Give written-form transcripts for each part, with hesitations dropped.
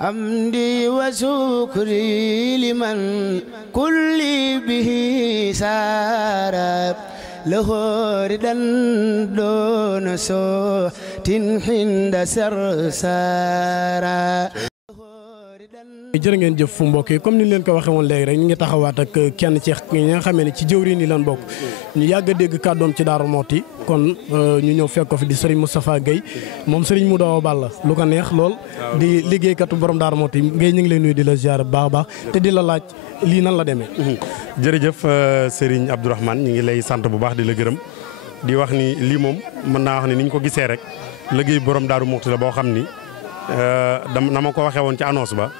حمدي وشكري لمن كل به سارا له ردا دون صوت حند سرسارا. jërë ngeen jëf fu mbokk yi comme ni leen ko waxee woon léegi rek ñu ngi taxawaat ak kenn ci ñi nga xamee ne ci jëwriñ yi lan bokk ñu yàgg a dégg kàddoom ci Darou Mouhty kon ñu ñëw fekk ko fi di Serigne Moustapha Gueye moom Serigne Modou Awa Balla lu ko neex lool di liggéeykatu borom Darou Mouhty Gueye ñu ngi lay nuyu di la ziar bu baax a baax te di la laaj lii nan la demee. jërëjëf Serigne Abdourahmane ñu ngi lay sant bu baax di la gërëm di wax ni lii moom mën naa wax ni ñu ko gisee rek liggéey borom Darou Mouhty la boo xam ni na ma ko waxee woon ci annonce ba.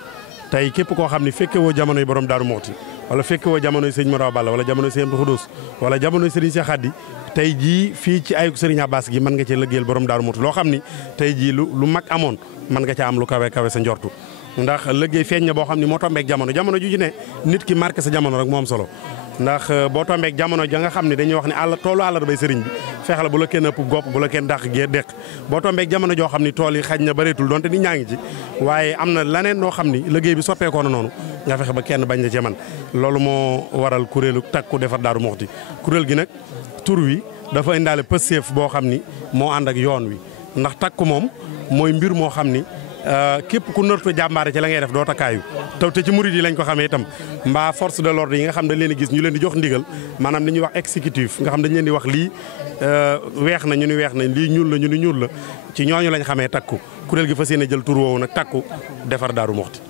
tey képp koo xam ne fekke woo jamonoy borom Darou Mouhty wala fekke woo jamonoy sëñ Modou Awa Balla wala jamonoy sëñ Abdou Khoudous wala jamonoy Serigne Cheikh Khady tey jii fii ci ayuk Serigne Abbas gi mën nga cee lëggeel borom Darou Mouhty loo xam ni tey jii lu mag amoon mën nga ca am lu kawe kawe sa njortu ndax lëggéey feeñ na boo xam ne moo tombeek jamono ju ci ne nit ki marqué sa jamono rek moo am solo ndax boo tombeek jamono ja nga xam ne dañuy wax ne toolu àllarbay sëriñ bi feex la bu la kenn ëpp gopp bu la kenn dàq gee deq boo tombeek jamono joo xam ne tool yi xaj na bëreetul donte ni ñaa ngi ci waaye am na leneen noo xam ni liggéey bi soppeekoo na noonu nga fexe ba kenn bañ la ci man loolu moo waral kuréelu takku defar Darou Mouhty kuréel gi nag tur wi dafa indaale pëseef boo xam ni moo ànd ak yoon wi ndax takku moom mooy mbir moo xam ni képp ku nërtu jàmbaare ci la ngay def doo takkaayu te ci murid yi lañ ko xamee itam mbaa force de l'ordre yi nga xam dañ leen di gis ñu leen di jox ndigal maanaam dañuy wax exécutif nga xam dañ leen di wax lii weex na ñu ni weex na lii ñuul la ñu ni ñuul la ci ñooñu lañ xamee takku kuréel gi fas yéene jël tur woowu nag takku defar Darou Mouhty